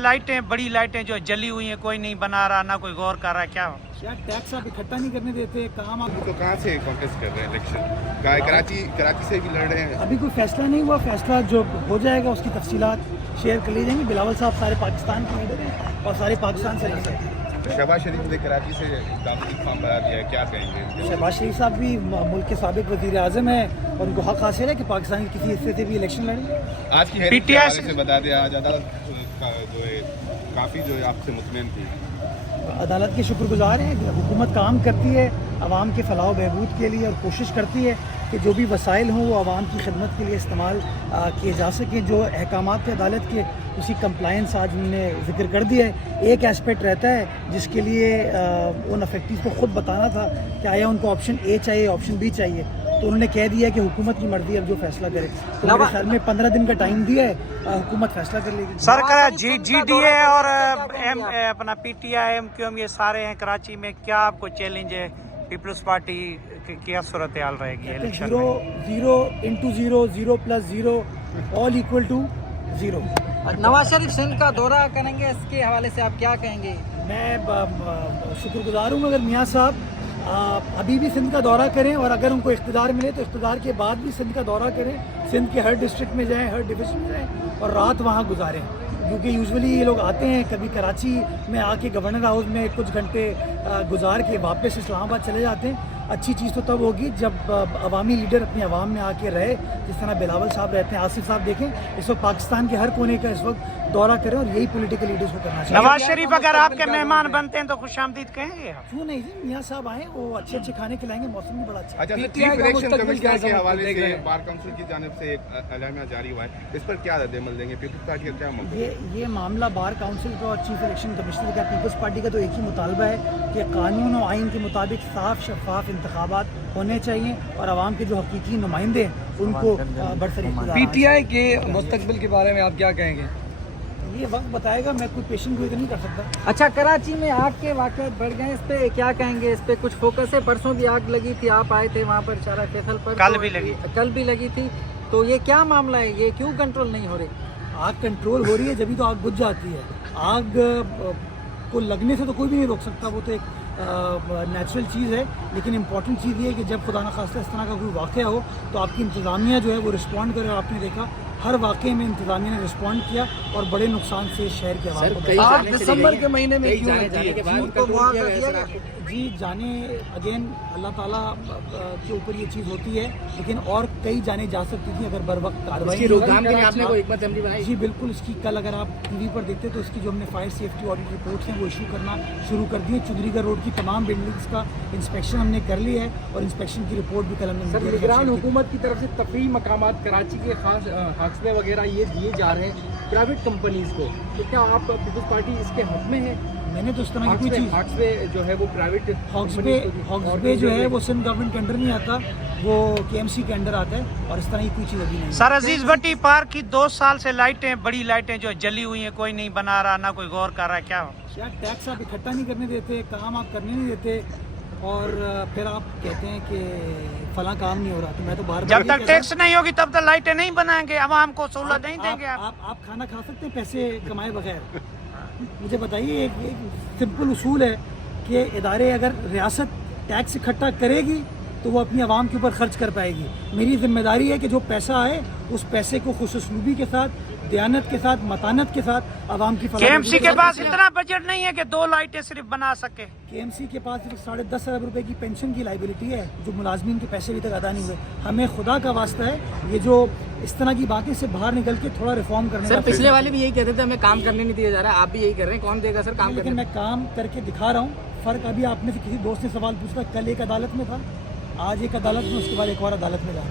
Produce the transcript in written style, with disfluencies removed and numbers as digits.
लाइटें बड़ी लाइटें जो जली हुई हैं, कोई नहीं बना रहा, ना कोई गौर कर रहा है। क्या यार टैक्स आप इकट्ठा नहीं करने देते, काम आप तो कहाँ से कॉन्टेस्ट कर रहे हैं इलेक्शन? कराची से भी लड़ रहे हैं। अभी कोई फैसला नहीं हुआ, फैसला जो हो जाएगा उसकी तफसीलात शेयर कर ली जाएंगी। बिलावल साहब सारे पाकिस्तान के लीडर हैं और सारे पाकिस्तान से लीडर हैं। शहबाज शरीफ ने कराची से दावती फॉर्म बना दिया है, क्या कहेंगे? शहबाज शरीफ साहब भी मुल्क के साबिक वज़ीर आज़म है और उनको हक हासिल है कि पाकिस्तान के किसी हिस्से से भी इलेक्शन लड़ें। आज की PTI से बता दें, आज अदालत जो है काफ़ी जो है आपसे मुतमईन थी। अदालत के शुक्रगुजार हैं। हुकूमत काम करती है आवाम के फलाह बहबूद के लिए और कोशिश करती है कि जो भी वसाइल हों वो आवाम की खिदमत के लिए इस्तेमाल किए जा सकें। जो अहकामात थे अदालत के उसी कंप्लायंस आज उन्होंने जिक्र कर दिया है। एक एस्पेक्ट रहता है जिसके लिए उन अफेक्टिव को ख़ुद बताना था कि आया उनको ऑप्शन ए चाहिए, ऑप्शन बी चाहिए, तो उन्होंने कह दिया कि हुकूमत की मर्जी अब जो फैसला करे। तो मेरे ख्याल में 15 दिन का टाइम दिया है, हुकूमत फैसला कर लेगी। सरकार GDA और अपना PTI MQM ये सारे हैं कराची में, क्या आपको चैलेंज है? पीपल्स पार्टी की क्या सूरत हाल रहेगी इलेक्शन में? 0 into 0 0 plus 0 all equal to 0। Nawaz Sharif Sindh का दौरा करेंगे, इसके हवाले से आप क्या कहेंगे? मैं शुक्रगुजार हूँ अगर मियाँ साहब अभी भी सिंध का दौरा करें और अगर उनको इख्तिदार मिले तो इख्तिदार के बाद भी सिंध का दौरा करें। सिंध के हर डिस्ट्रिक्ट में जाएं, हर डिवीज़न में जाएं और रात वहाँ गुजारें, क्योंकि यूजुअली ये लोग आते हैं कभी कराची में आके गवर्नर हाउस में कुछ घंटे गुजार के वापस इस्लामाबाद चले जाते हैं। अच्छी चीज़ तो तब होगी जब अवामी लीडर अपनी आवाम में आके रहे, जिस तरह बिलावल साहब रहते हैं, आसिफ साहब देखें इस वक्त पाकिस्तान के हर कोने का इस वक्त दौरा करें और यही पॉलिटिकल लीडर्स को करना चाहिए। नवाज शरीफ अगर आपके मेहमान बनते हैं तो खुशामदीद कहेंगे आप? क्यों नहीं जी, मियाँ साहब आए, वो अच्छे अच्छे खाने खिलाएंगे, मौसम भी बड़ा अच्छा है। अच्छा, चीफ इलेक्शन कमिश्नर के हवाले से बार काउंसिल की जानिब से एक एलामिया जारी हुआ है, इस पर क्या रद्द-ए-अमल देंगे? पीपल्स पार्टी का क्या मौक़िफ़? ये मामला बार काउंसिल का और चीफ इलेक्शन कमिश्नर का, पीपल्स पार्टी का तो एक ही मुतालबा है कि कानून और आइन के मुताबिक साफ शफाफ इंतखाबात होने चाहिए और आवाम के जो हकीकी नुमाइंदे हैं उनको बरसरी। PTI के मुस्तकबिल के बारे में आप क्या कहेंगे? ये वक्त बताएगा, मैं कोई पेशन गोई नहीं कर सकता। अच्छा, कराची में आग के वाक़े बढ़ गए, इस पे क्या कहेंगे? इस पे कुछ फोकस है? परसों भी आग लगी थी, आप आए थे वहाँ पर शारा फैसल पर, कल भी लगी थी, तो ये क्या मामला है? ये क्यों कंट्रोल नहीं हो रही? आग कंट्रोल हो रही है जब भी तो आग बुझ जाती है। आग को लगने से तो कोई भी नहीं रोक सकता, वो तो एक नेचुरल चीज़ है। लेकिन इम्पॉर्टेंट चीज़ ये है कि जब खुदा न खास्ता इस तरह का कोई वाक़या हो तो आपकी इंतज़ामिया जो है वो रिस्पॉन्ड करे। और आपने देखा हर वाक़े में इंतज़ामिया ने रिस्पॉन्ड किया और बड़े नुकसान से शहर के आवाम को। दिसंबर के महीने में क्यों जी जाने अगेन अल्लाह ताला के ऊपर ये चीज़ होती है, लेकिन और कई जाने जा सकती थी अगर बर वक्त कार्रवाई। जी बिल्कुल, इसकी कल अगर आप TV पर देखते तो इसकी जो हमने फायर सेफ्टी ऑडिट रिपोर्ट्स हैं वो इशू करना शुरू कर दी है। चुंदरीगढ़ रोड की तमाम बिल्डिंग्स का इंस्पेक्शन हमने कर लिया है और इंस्पेक्शन की रिपोर्ट भी कल हमने। निगरान हुकूमत की तरफ से तफरीही मकामात कराची के खास हाक्सवे वगैरह ये दिए जा रहे हैं प्राइवेट कंपनीज को, तो क्या आप पीपल्स पार्टी इसके हक में है? मैंने तो इस तरह की कोई चीज़, हाक्सवे जो है वो प्राइवेट हॉक्सवे जो है वो सिंध गवर्नमेंट के अंडर नहीं आता, वो KMC के अंडर आता है और इस तरह की कोई चीज़ अभी नहीं। सर अजीज भट्टी पार्क की 2 साल से लाइटें, बड़ी लाइटें जो जली हुई हैं, कोई नहीं बना रहा, ना कोई गौर कर रहा है। क्या यार टैक्स आप इकट्ठा नहीं करने देते, काम आप करने नहीं देते और फिर आप कहते हैं कि फला काम नहीं हो रहा। तो मैं तो बार जब तक टैक्स नहीं होगी तब तक लाइटें नहीं बनाएंगे, आवाम को सहूलत नहीं देंगे। आप खाना खा सकते हैं पैसे कमाए बगैर? मुझे बताइए, एक सिंपल उसूल है कि इदारे अगर रियासत टैक्स इकट्ठा करेगी तो वो अपनी आवाम के ऊपर खर्च कर पाएगी। मेरी जिम्मेदारी है कि जो पैसा आए उस पैसे को खुशूसलूबी के साथ, दयानत के साथ, मतानत के साथ आवाम की KMC के पास इतना बजट नहीं है कि 2 लाइटें सिर्फ बना सके। KMC के पास सिर्फ 10.5 अरब रुपए की पेंशन की लाइबिलिटी है जो मुलाजमीन के पैसे अभी तक अदा नहीं हुए। हमें खुदा का वास्ता है ये जो इस तरह की बातें से बाहर निकल के थोड़ा रिफॉर्म करने। सर पिछले वाले भी यही कहते थे हमें काम करने नहीं दिया जा रहा है, आप भी यही कर रहे हैं, कौन देगा सर काम? लेकिन मैं काम करके दिखा रहा हूँ। फ़र्क अभी आपने से किसी दोस्त ने सवाल पूछा, कल एक अदालत में था, आज एक अदालत में, उसके बाद एक और अदालत में जा।